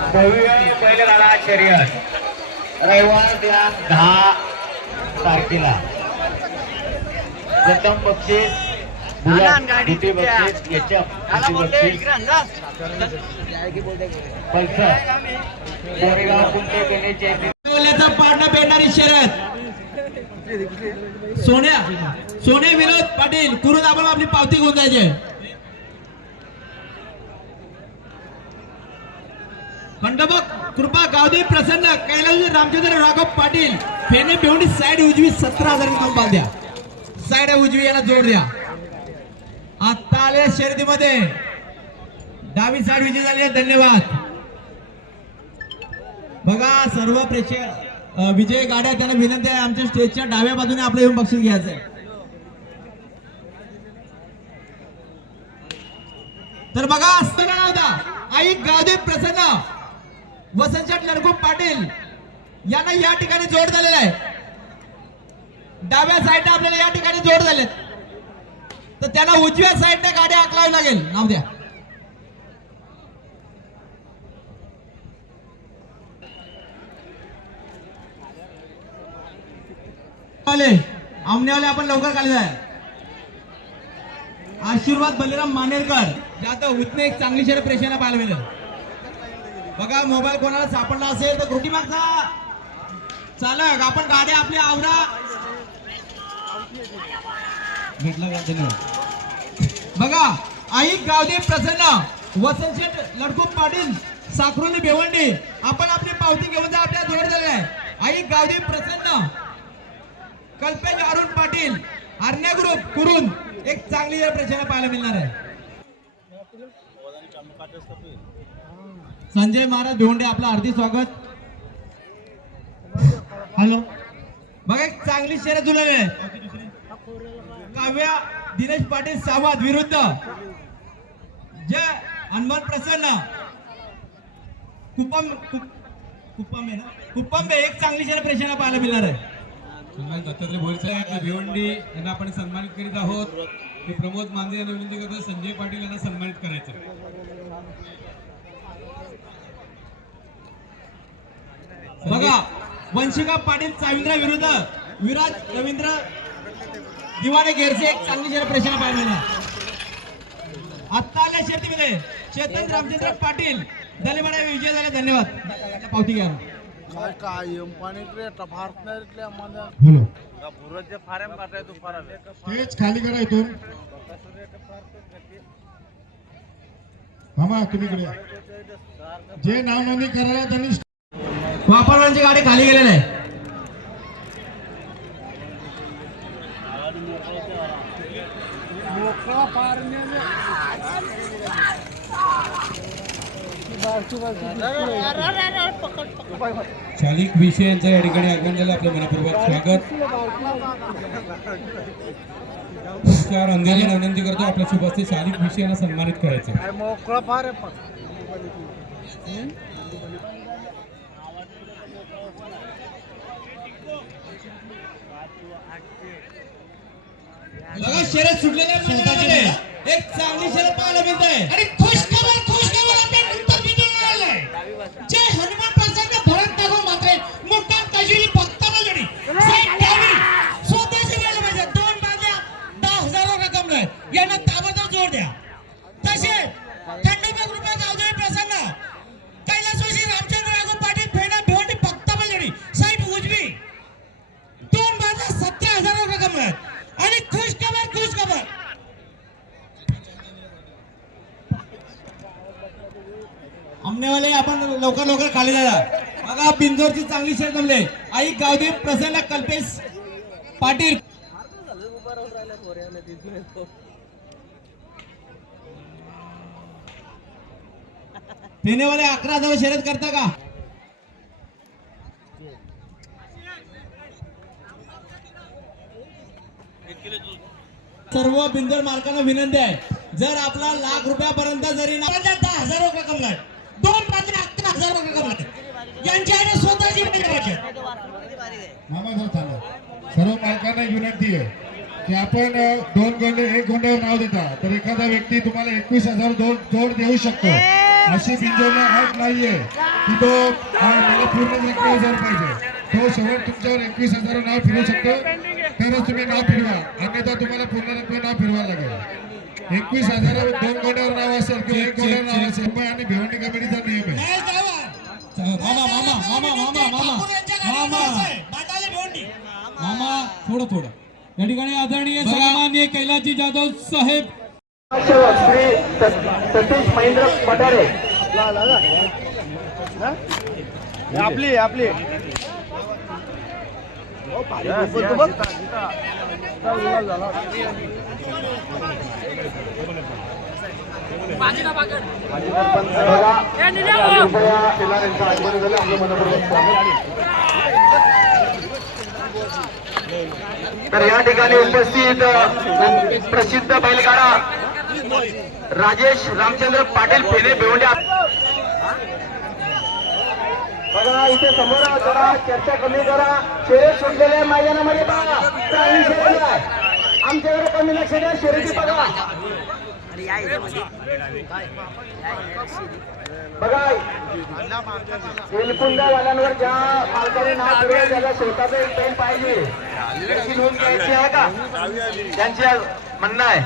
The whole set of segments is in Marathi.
भव्य बैलगाडा शर्यत रविवार दिनांक 10 तारखेला प्रथम बक्षीस द्वितीय बक्षीस पल्सर कोरेगाव कुंटे गणेश पाडणं पेडणारी शर्यत सोने विनोद पाटील कुरुद आपण आपली पावती घेऊन जायचे खंडोबक कृपा गावदेवी प्रसन्न कैलास रामचंद्र राघव पाटील फेने बेवडी साइड उजवी 17,000 काम पाल द्या साइड उजवी याला जोड द्या आता आले शर्यतीमध्ये डावी साइड विजय झाली धन्यवाद बघा सर्व प्रेक्षक विजय गाड्या त्यांना विनंती आहे आमच्या स्टेजच्या डाव्या बाजूने आपलं येऊन बक्षीस घ्यायचंय तर बघा असताना नव्हता आई गावदेवी प्रसन्न वसंतचट लडकू पाटील यांना या ठिकाणी जोड झालेला आहे डाव्या साईडने आपल्याला या ठिकाणी जोड झाले तर त्यांना उजव्या साईडने गाडी आखलावी लागेल नाव द्या आमनेवाले आपण लवकर खाली जाय आशीर्वाद बलिराम मानेरकर ज्यात उतने एक चांगली शर्यत प्रेक्षकांना पाहायला मिळेल बघा मोबाईल कोणाला सापडला असेल तर कृती मागचा चालक आपण गाडी आपली आवरा भेटला का धन्यवाद बघा आई गावदेवी प्रसन्न वसंतशेठ लडकू पाटील साखरोली बेवंडी आपण आपली पावती घेऊन जा आपल्या जोड झालेला आहे आई गावदेवी प्रसन्न कल्पेश अरुण पाटील आर्ण्या ग्रुप कुरून एक चांगली प्रेक्षकांना पाहायला मिळणार आहे संजय महाराज भिवंडे आपलं हार्दिक स्वागत हॅलो बघा एक चांगली शर्यत जुळवली आहे काव्या दिनेश पाटील सावंत विरुद्ध जय हनुमान प्रसन्न कुपंबे एक चांगली शर्यत प्रेक्षकांना पाहायला मिळणार आहे दत्तात्रय भोईर भिवंडी यांना आपण सन्मानित करीत आहोत ते प्रमोद मांदे यांना विनंती करतो संजय पाटील यांना सन्मानित करायचं बघा वंशिका पाटील चाविंद्र विरुद्ध विराज रवींद्र दिवाने घेरचे एक चांगली शर्यत प्रेक्षकांना पाहायला मिळणार आता आल्या शर्यतीमध्ये चेतन रामचंद्र पाटील दलेबाडा विजय झाले धन्यवाद पावती घ्या तेच खाली करा इथून मामा तुम्ही इकडे जे नाव नोंदणी करायला त्यांनी वापरवांची गाडी खाली गेलेली आहे शालिक विषय यांचं या ठिकाणी आगमन झालं आपलं मनपूर्वक स्वागत चार अंगाने विनंती करतो आपल्या शुभस्ते शालिक विषय यांना सन्मानित करायचं बघा शर्यत सुटलेल्या मैदानामध्ये एक चांगली शर्यत पाहायला मिळते आणि खुश खबर आपल्या उत्तर विजय आलाय जय हनुमान प्रसन्न भरत टाकून मात्र मुक्काम कजुली फक्त बजडी साईड डावी स्वतःची वेळ पाहिजे दोन बाजूला 10,000 रक्कम नाही यांना ताबडतोब जोड द्या तसे खंडोबा कृपा गावदेवी प्रसन्न कैलासवासी रामचंद्र राघव पाटील फेना भिवंडी फक्त बजडी साईड उजवी दोन बाजूला 17,000 रक्कम नाही आणि खुश खबर आमनेवाले आपण लवकर खाली जाणार बघा बिंजोरची चांगली शर्यत जमले आई गावदेवी प्रसन्न कल्पेश पाटील फेनेवाले 11,000 शर्यत करता का सर्व बिंदर मालकांना विनंती आहे जर आपला ₹1,00,000 जरी 10,000 रक्कम नाही दोन बाजूने 11,000 रक्कम नाही यांची आहे स्वतःची मामा जर थांबा सर्व मालकांना विनंती आहे की आपण दोन गोंडे एक गोंड्यावर नाव देता तर एखादा व्यक्ती तुम्हाला 21,000 जोड देऊ शकतो अशी बिंजोला अट नाहीये की तो मला पूर्ण 21,000 पाहिजे. तो शेवट तुमच्यावर 21,000 नाव फिरू शकतो तरच तुम्ही नाव फिरवा, अन्यथा तुम्हाला पूर्णत्व नाव फिरवायला लागेल. 21,000 2 कोट्यावर नाव असेल किंवा 1 कोट्यावर नाव असेल मुंबई आणि भिवंडी कमिटीचा नियम आहे. मामा थोडं या ठिकाणी आदरणीय सन्माननीय कैलासजी जाधव साहेब श्री सतीश महेंद्र पठारे. तर या ठिकाणी उपस्थित प्रसिद्ध बैलगाडा राजेश रामचंद्र पाटील फेने भिवंडी. बघा इथे समोर जरा चर्चा कमी करा. शर्यत सुटलेल्या मैदानामध्ये बघा चांगली शर्यत आहे. आमच्याकडे कमी लक्ष द्या. शर्यती बघा बघा एलकुंडावाल्यांवर ज्या मालकाने नाव फिरवलं त्याला स्वतःचं एक पेन पाहिजे. त्याची नोंद घ्यायची आहे का त्यांची म्हणणं आहे.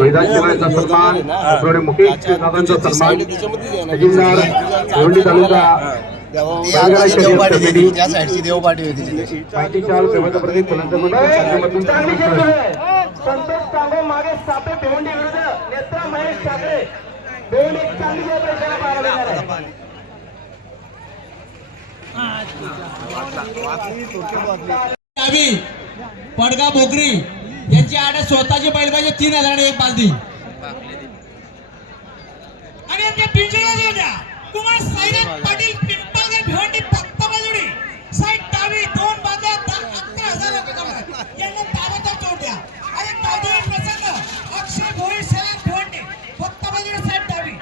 विधानसभेचा सन्मान डॉक्टर मुकेश दादांचा सन्मान तहसीलदार भिवंडी तालुका त्या साईडची देवपाटी होती. माहिती चाल प्रबंधप्रती चांगली शर्यत आहे. संतोष कांबो मागे सापे भिवंडी विरुद्ध नेता महेश ठाकरे भिवंडी. एक चांगली शर्यत प्रेक्षकाला पाहायला मिळणार आहे. पडगा भोकरी यांची आड स्वतःची बैल पाहिजे 3,000 एक बालदी. आणि आमच्या पिंजरा जोड्या कुमार साईनाथ पाटील पिंपळगाव भिवंडी फक्त बाजूडी साईड डावी 2 बाजा 11,000 रुपये कमवतात. यांना ताबडतोब जोड द्या. आणि ताबडतोब प्रसन्न अक्षय भोई शेला भिवंडी फक्त बाजूडी साईड डावी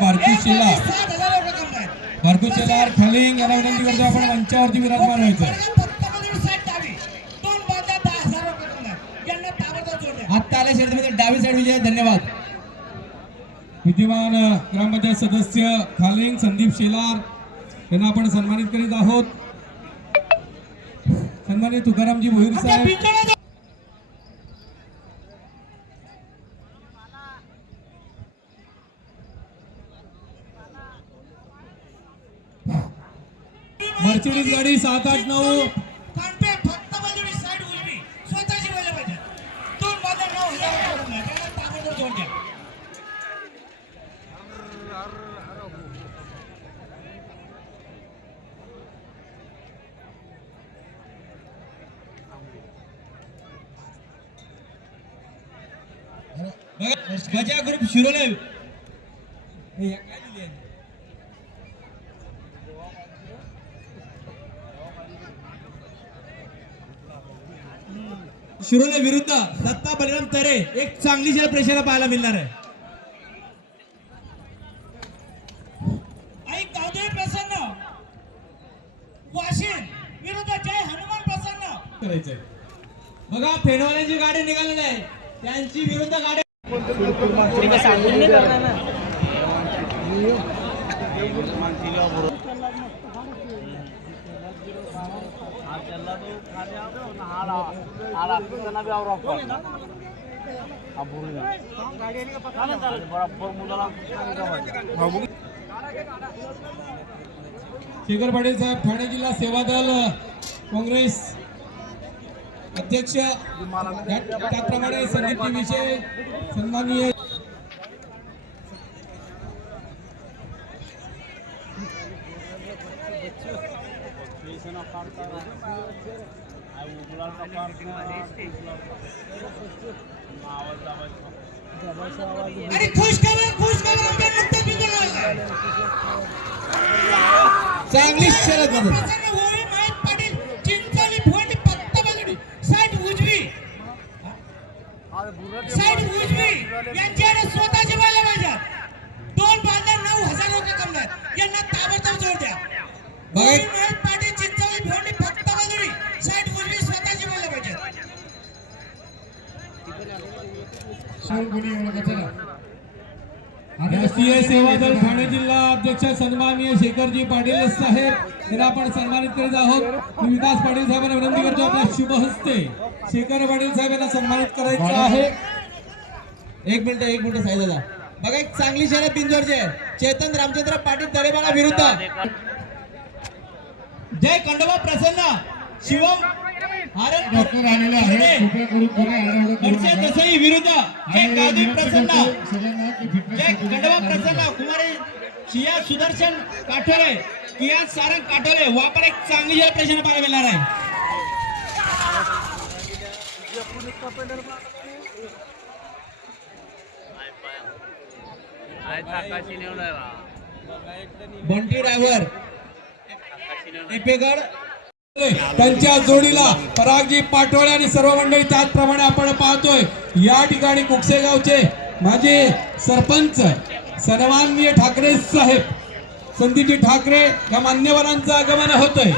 भारती शेला 7,000 रुपये कमवतात. भारती शेलार खलिंग यांना विनंती करतो आपण मंचावरती विराजमान व्हायचं. फक्त बाजूडी साईड डावी 2 बाजा 10,000 रुपये कमवतात. यांना ताबडतोब जोड द्या. आत्ता आल्या शर्यतीमध्ये डावी साईड विजय. धन्यवाद. विद्यमान ग्रामपंचायत सदस्य खालिंग संदीप शेलार यांना आपण सन्मानित करीत आहोत. सन्मानित तुकारामजी भोईर आमच्या साहेब. पिंजरा मर्सिडीज गाडी 789 कांपे फक्त बाजूडी साईड उजवी स्वतःची बैल पाहिजे. 2 बाजा 9,000 रुपये कमवतात. यांना ताबडतोब जोड द्या. गजा ग्रुप शिरोले शिरोले विरुद्ध दत्ता बलराम तरे एक चांगली शर्यत प्रेक्षकाला पाहायला मिळणार आहे. आई गावदेवी प्रसन्न वाशिम विरुद्ध जय हनुमान प्रसन्न. करायचंय बघा फेनवाल्यांची गाडी निघालेली आहे त्यांची विरुद्ध गाडी. शेखर पाटील साहेब ठाणे जिल्हा सेवा दल काँग्रेस अध्यक्ष त्याप्रमाणे संदीप विषय सन्माननीय आणि खुश खबर आमच्या नुकत्याच बिंदूला चांगली शर्यत झाली. प्रसन्न होळी महेश पाटील चिंचोली भिवंडी फक्त बाजूडी साईड उजवी यांच्याकडे स्वतःचे बैल पाहिजे. 2 बाजा 9,000 रुपये कमवतात. यांना ताबडतोब जोड द्या. बघा महेश पाटील समोरून कोणी येऊ नका चला. राष्ट्रीय सेवा दल ठाणे जिल्हा अध्यक्ष सन्माननीय शेखरजी पाटील साहेब यांना आपण सन्मानित करीत आहोत. मी विकास पाटील साहेबांना विनंती करतो आपल्या शुभ हस्ते शेखर पाटील साहेब यांना सन्मानित करायचं आहे. एक मिनिट साहेब दादा. बघा एक चांगली शर्यत बिंजोरची आहे. चेतन रामचंद्र पाटील दरेबाला विरुद्ध जय खंडोबा प्रसन्न शिवम हारन डॉक्टर आलेले आहे. कृपया करून कोणी आरडाओरडा करू खडसे नका. देसाई विरुद्ध जय आणि गादी विनंती प्रसन्न करतो सगळ्यांना की फिटनेस जय खंडोबा प्रसन्न कुमारी सिया सुदर्शन काठोले किया सारंग काठोले वापर एक चांगली शर्यत प्रेक्षण पाहायला मिळणार आहे. बंटी ड्रायव्हर टेपेगड त्यांच्या जोडीला परागजी पाटोळे आणि सर्व मंडळी त्याचप्रमाणे आपण पाहतोय या ठिकाणी कुकसेगावचे माजी सरपंच सन्माननीय ठाकरे साहेब संदीपजी ठाकरे या मान्यवरांचं आगमन होतंय.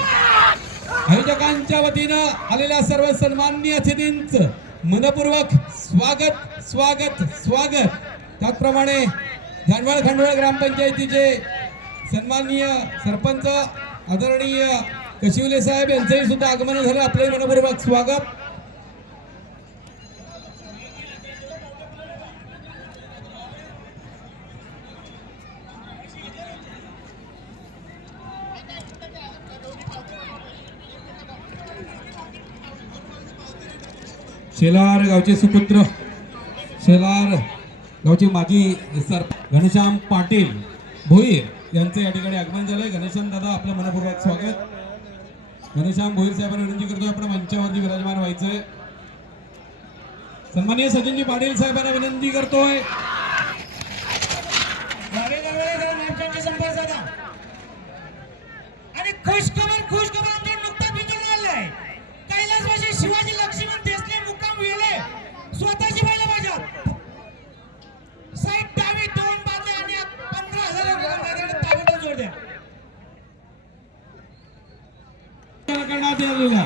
आयोजकांच्या वतीनं आलेल्या सर्व सन्माननीय अतिथींचं मनपूर्वक स्वागत स्वागत स्वागत. त्याचप्रमाणे जानवळ खंडोळ ग्रामपंचायतीचे सन्माननीय सरपंच आदरणीय कशिवले साहेब यांचंही सुद्धा आगमन झालं. आपले मनपूर्वक स्वागत. शेलार गावचे सुपुत्र शेलार गावचे माजी सर घनश्याम पाटील भोईर यांचं या ठिकाणी आगमन झालंय. घनश्याम दादा आपलं मनपूर्वक स्वागत. घनश्याम भोईर साहेबांना विनंती करतोय आपण मंचावरती विराजमान व्हायचंय. सन्माननीय सचिनजी पाटील साहेबांना विनंती करतोय. आणि खुशखबर आमच्या नुकताच बिंदूला आलाय. कैलासवासी शिवाजी लक्ष्मण देसले मुक्काम वेळे स्वतःची बैल बाजार साईड डावी 2 बादल्या आणि 15,000 ताबडतोब जोड द्या. करण्यात आलेला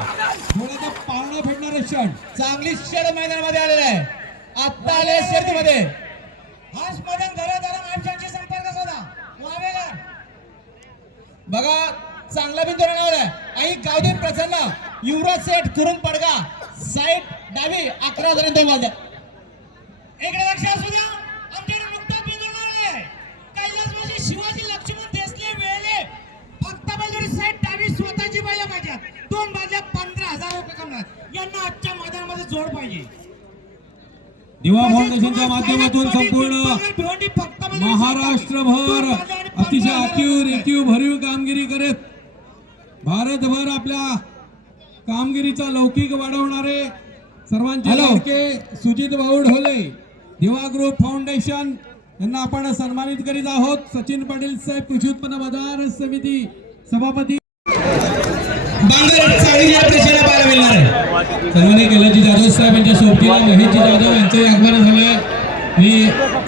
थोडासा पाळणा फेडणारे क्षण चांगली शर्यत मैदानामध्ये आलेला आहे. आत्ता आले शर्यतीमध्ये हाच मैदान घरादारा माणसांशी संपर्क साधा. वावेगार बघा चांगला बिंदू रंगावलाय. आई गावदेव प्रसन्न युवराज सेठ कुरुम पडगा साईड डावी 11,002 वाजल्या. इकडे लक्ष असू द्या. आमच्याकडे नुकताच बिंदूला आलाय. कैलासवासी शिवाजी लक्ष्मण देसले वेळे फक्त बैलजोडी साईड डावी स्वतःची बैल बाजार 2 बादल्या 15,000 रुपये कमणार. यांना आजच्या मैदानामध्ये जोड पाहिजे. दिवा फाउंडेशनच्या माध्यमातून संपूर्ण महाराष्ट्रभर अतिशय रेखीव भरीव कामगिरी करत भारतभर आपल्या कामगिरीचा लौकिक वाढवणारे सर्वांचे लाडके सुजित भाऊ ढोले दिवा ग्रुप फाउंडेशन यांना आपण सन्मानित करीत आहोत. सचिन पाटील साहेब कृषी उत्पन्न बाजार समिती सभापती बांगर चांगली शर्यत प्रेक्षण पाहायला मिळणार आहे. सन्माननीय कैलासजी जाधव साहेब यांच्या सोबतीला महेशजी जाधव यांचे आगमन झालंय. मी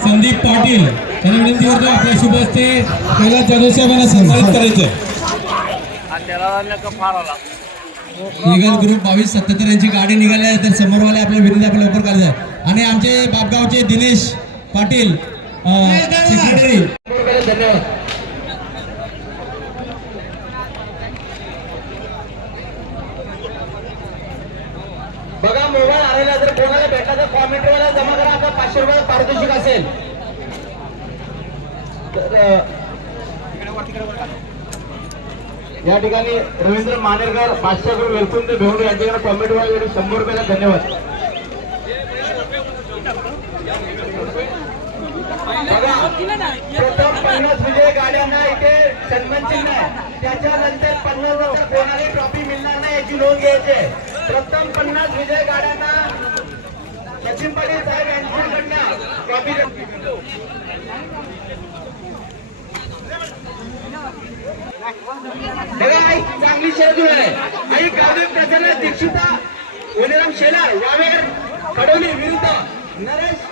संदीप पाटील यांना विनंती करतो आपल्या शुभ हस्ते कैलास जाधव साहेब यांना सन्मानित करायचं. निघाल ग्रुप 2277 यांची गाडी निघाली आहे. तर समोरवाले आपल्या विनंती आपण लवकर करायचं आहे. आणि आमचे बापगावचे दिनेश पाटील सेक्रेटरी धन्यवाद. बघा मोबाईल हरवला जर कोणाला भेटला तर कॉमेंटवाला जमा करा. आता 500 रुपये पारितोषिक असेल. या ठिकाणी रवींद्र मानेरकर 500 रुपये वेलकम ते भेवडे यांच्याकडे कॉमेंटवाला 100 रुपयाला धन्यवाद. बघा प्रथम 50 विजय गाड्यांना इथे सन्मान चिन्ह आहे. त्याच्यानंतर 50,000 कोणालाही ट्रॉफी मिळणार नाही याची नोंद घ्यायची. प्रथम 50 विजय गाड्यांना सचिन पाटील साहेब यांच्याकडनं ट्रॉफी. बघा आई चांगली शर्यत आहे. आई गावदेव प्रसन्न दीक्षिता ओलेराम शेलार वावेर कडोली विरुद्ध नरेश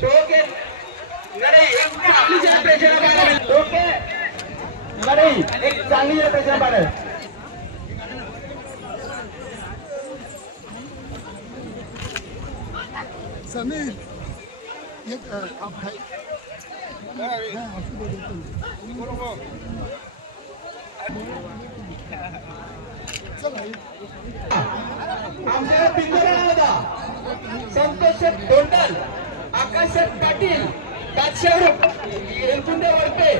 शोके नरे एक चांगली शर्यत प्रेक्षण पाहिलं. शोके नरे एक चांगली शर्यत प्रेक्षण पाहिलं. आमच्या पिंजरा होता संतोष धोंडल, आकाश पाटील, बादशाह एलकुंडे वडके.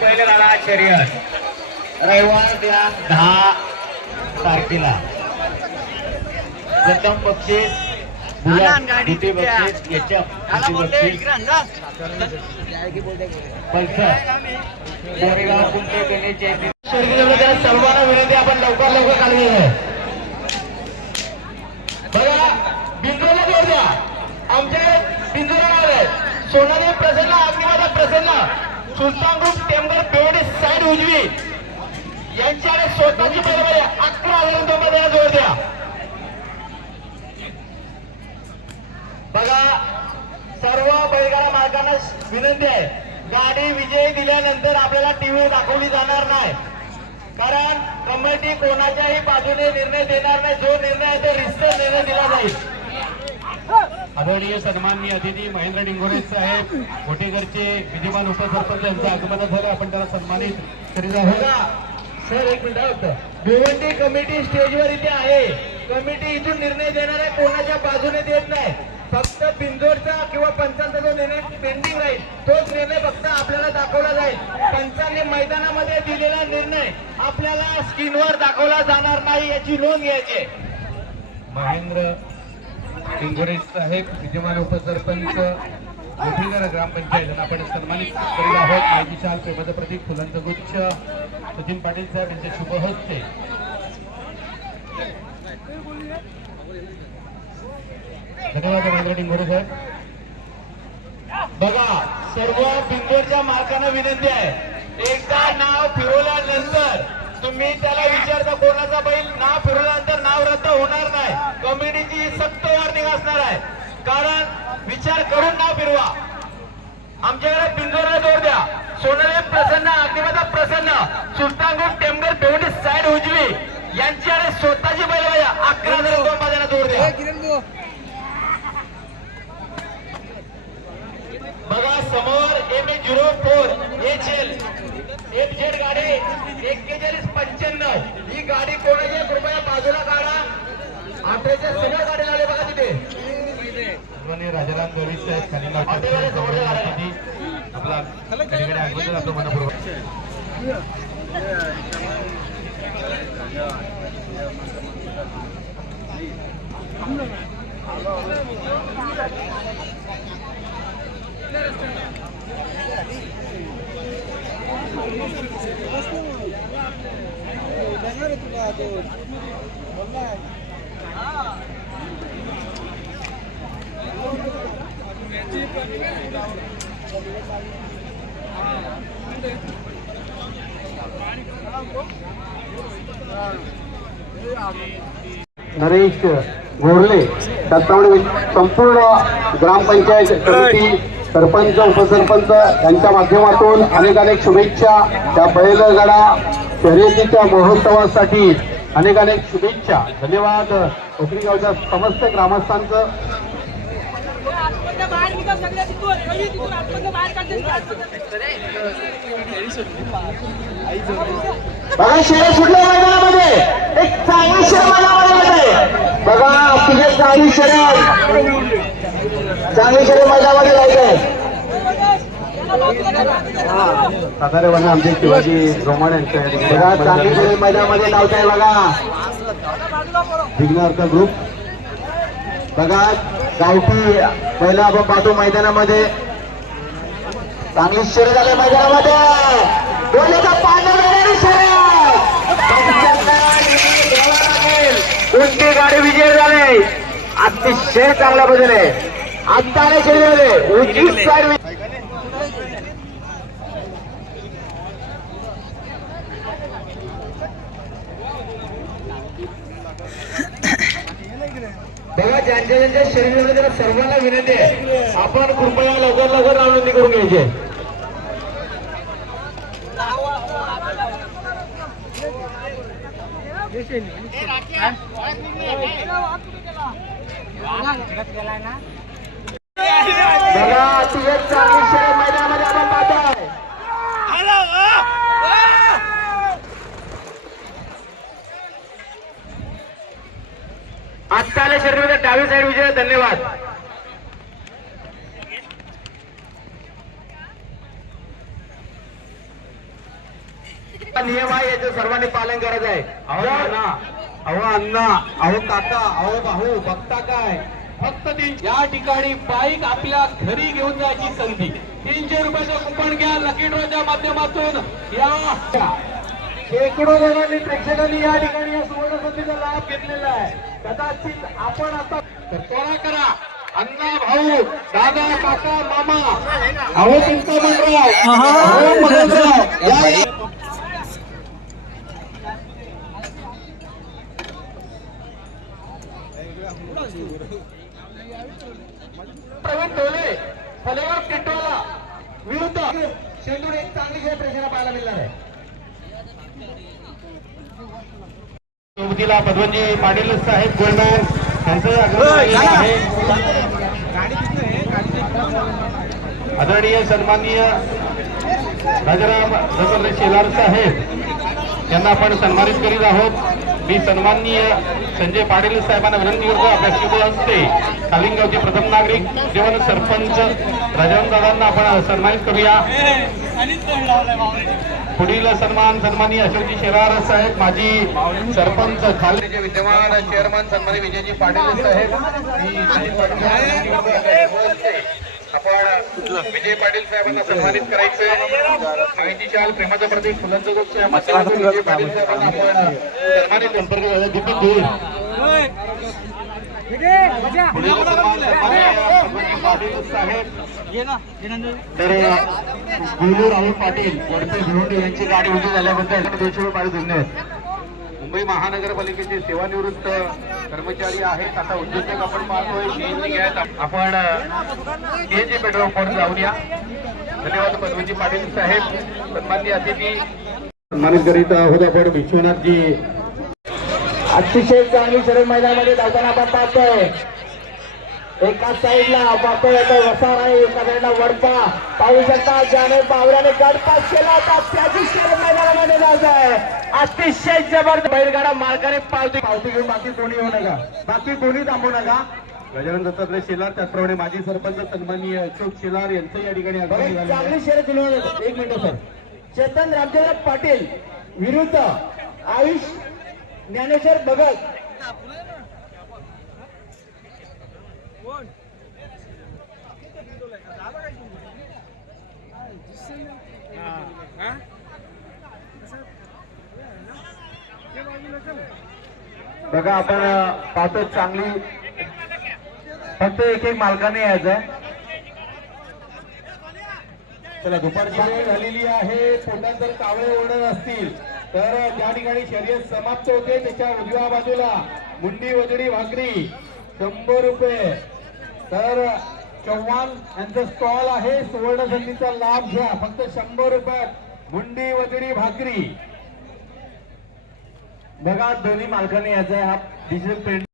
बैलगाडा शर्यत रविवार त्या 10 तारखेला प्रथम बक्षीस द्वितीय बक्षीस पल्सर कोरेगाव कुंटे गणेश सर्वांना विनंती आपण लवकर खाली आहे. बघा बिंदूला जोड द्या. आमच्या बिंदूला आले सोनाली प्रसन्न, अग्निवादा प्रसन्न, सुलतान ग्रुप टेंबर बेवडे साईड उजवी यांच्याकडे स्वतःची बैलगाडी 11,000 जोड द्या. बघा सर्व बैलगाडा मालकांना विनंती आहे, गाडी विजयी दिल्यानंतर आपल्याला टीव्ही दाखवली जाणार नाही, कारण कमिटी कोणाच्याही बाजूने निर्णय देणार नाही. जो निर्णय आहे तो रिस्टर निर्णय दिला जाईल. आदरणीय सन्माननीय अतिथी महेंद्र डिंगोरे साहेब कोटेकरचे विद्यमान उपसरपंच यांचं आगमन झालं. आपण त्याला सन्मानित करीत आहोत. बघा सर एक मिनिट होतं, भिवंडी कमिटी स्टेजवर इथे आहे. कमिटी इथून निर्णय देणार आहे, कोणाच्या बाजूने देत नाही. फक्त बिंदोडचा किंवा पंचांचा जो निर्णय पेंडिंग राहील तोच निर्णय फक्त आपल्याला दाखवला जाईल. पंचांनी मैदानामध्ये दिलेला निर्णय आपल्याला स्क्रीनवर दाखवला जाणार नाही, याची नोंद घ्यायची. महेंद्र डिंगोरे साहेब विद्यमान उपसरपंच गोठीगर ग्रामपंचायत यांना आपण सन्मानित करीत आहोत. माहिती शाल प्रेमाचं प्रतीक फुलांचं गुच्छ सचिन पाटील साहेब यांचे शुभ हस्ते. धन्यवाद महेंद्र डिंगोरे साहेब. बघा सर्व बिंदोडच्या मालकांना विनंती आहे, एकदा नाव फिरवल्यानंतर तुम्ही त्याला विचारता कोणाचा बैल, नाव फिरवल्यानंतर नाव रद्द होणार नाही. कमिटीची सक्त वॉर्निंग असणार आहे, कारण विचार करून नाव फिरवा. आमच्याकडे बिंदोडला जोड द्या. सोनाली प्रसन्न, अग्निवादा प्रसन्न, सुलतान ग्रुप टेंबर बेवडी साईड उजवी यांच्याकडे स्वतःची बैलगाडी 11,000 जोड द्या. बघा समोर MA04 HL FZ गाडी 4195. ही गाडी कोणाची कृपया बाजूला काढा. 18च्या सगळ्या गाड्या आले बघा तिथे. राजाराम गवळी साहेब खाली आपला खरीकडे अगोदर आपलं मनपूर्वक नरेश गोरले दत्तावडे संपूर्ण ग्रामपंचायत समिती सरपंच उपसरपंच यांच्या माध्यमातून अनेक शुभेच्छा. त्या बैलगाडा शर्यतीच्या महोत्सवासाठी अनेक शुभेच्छा. धन्यवाद कोकणगावच्या समस्त ग्रामस्थांचं. बघा शेर सुटल्या मैदानामध्ये एक चांगली शेर मैदानामध्ये बघा तुझे चांगली शेर मैदानामध्ये लावते. साधारण आमचे शिवाजी रोमाण यांच्या बघा चांगली शेर मैदानामध्ये लावताय. बघा विघ्नार्थ ग्रुप बघा गावठी पहिला आपण पाहतो मैदानामध्ये चांगली शेर झाली मैदानामध्ये. बोलले का पांढरा शर्यत कुंटे गाडी विजय झाले. अतिशय चांगल्या पद्धतीने आता आले शरीरामध्ये उंची साईड. बघा ज्यांच्या ज्यांच्या शरीरामध्ये त्याला सर्वांना विनंती आहे आपण कृपया लवकर लवकर नोंदणी करून घ्यायची. बघा ती एक चांगली शर्यत मैदानामध्ये आपण पाहतोय. आत्ता आल्या शरीरामध्ये डावी साईड विजय. धन्यवाद. नियम आहे याचं सर्वांनी पालन करायचं आहे. अहो अण्णा, अहो काका, अहो भाऊ, बघता काय फक्त या ठिकाणी बाईक आपल्या घरी घेऊन जायची संधी. 300 रुपयाचं कुपन घ्या लकी ड्रॉच्या माध्यमातून. या शेकडो जणांनी प्रेक्षकांनी या ठिकाणी या सुवर्ण संधीचा लाभ घेतलेला आहे. कदाचित आपण आता त्वरा करा. अण्णा, भाऊ, दादा, काका, मामा, अहो चिंता मंडळराव, अहो मदनराव, या प्रवीण ढोले फलेगाव टिटवाला विरुद्ध शेंदूर एक चांगली खेळ प्रेक्षकांना पाहायला मिळणार आहे. सोबतीला पद्मजी पाटील साहेब गोल्डमॅन यांचं आगमन आहे. आदरणीय सन्माननीय राजाराम दसरे शेलार साहेब यांना आपण सन्मानित करीत आहोत. मी सन्माननीय संजय पाटील साहेबांना विनंती करतो आपल्या शुभ हस्ते कालिंगावचे प्रथम नागरिक जेवण सरपंच राजाराम दादांना आपण सन्मानित करूया. पुढील सन्माननीय अशोकजी शेलार साहेब माजी सरपंच खालीचे विद्यमान चेअरमन सन्माननीय विजयजी पाटील साहेब. आपण विजय पाटील साहेबांना सन्मानित करायचंय. माहिती शाल प्रेमाचं प्रतीक फुलांचं गुच्छ विजय पाटील साहेबांना आपण सन्मानित संपर्क झाला. दीपक धूळ पुढील सन्मान सन्माननीय पाटील साहेब. तर गुलू राहुल पाटील वडपे भिवंडी यांची गाडी उभी झाल्याबद्दल 200 रुपये धन्यवाद. मुंबई महानगरपालिकेचे सेवानिवृत्त कर्मचारी आहेत. आता उद्योजक आपण पाहतोय सीएनजी गॅस. आपण सीएनजी पेट्रोल पंप जाऊया. धन्यवाद पद्मजी पाटील साहेब. सन्माननीय अतिथी सन्मानित करीत आहोत आपण विश्वनाथजी. अतिशय चांगली शर्यत मैदानामध्ये धावताना आपण पाहतोय. एका साईडला पाहतोय वसार आहे, एका साईडला वडपा पाहू शकता. ज्याने पावऱ्याने गडपास केला होता त्याची शर्यत मैदानामध्ये जात आहे. अतिशय जबरदस्त बैलगाडा मालकाने पावती घेऊन बाकी कोणी येऊ नका, बाकी कोणी थांबू नका. गजानन दत्तात्रय शेलार त्याचप्रमाणे माजी सरपंच सन्माननीय अशोक शेलार यांचं या ठिकाणी आगमन झालं आहे. चांगली शर्यत दिली. एक मिनिट सर. चेतन रामचंद्र पाटील विरुद्ध आयुष ज्ञानेश्वर भगत. बघा आपण पाहतो चांगली फक्त एक मालकाने यायचं. चला दुपारची वेळ झालेली आहे. पोटात जर कावळे ओढत असतील तर ज्या ठिकाणी शर्यत समाप्त होते त्याच्या उजव्या बाजूला मुंडी वजडी भाकरी 100 रुपये. तर चव्हाण यांचं स्टॉल आहे. सुवर्ण संधीचा लाभ घ्या. फक्त 100 रुपयात मुंडी वजडी भाकरी. बघा दोन्ही मालकाने यायचं. हा डिजिटल प्रिंट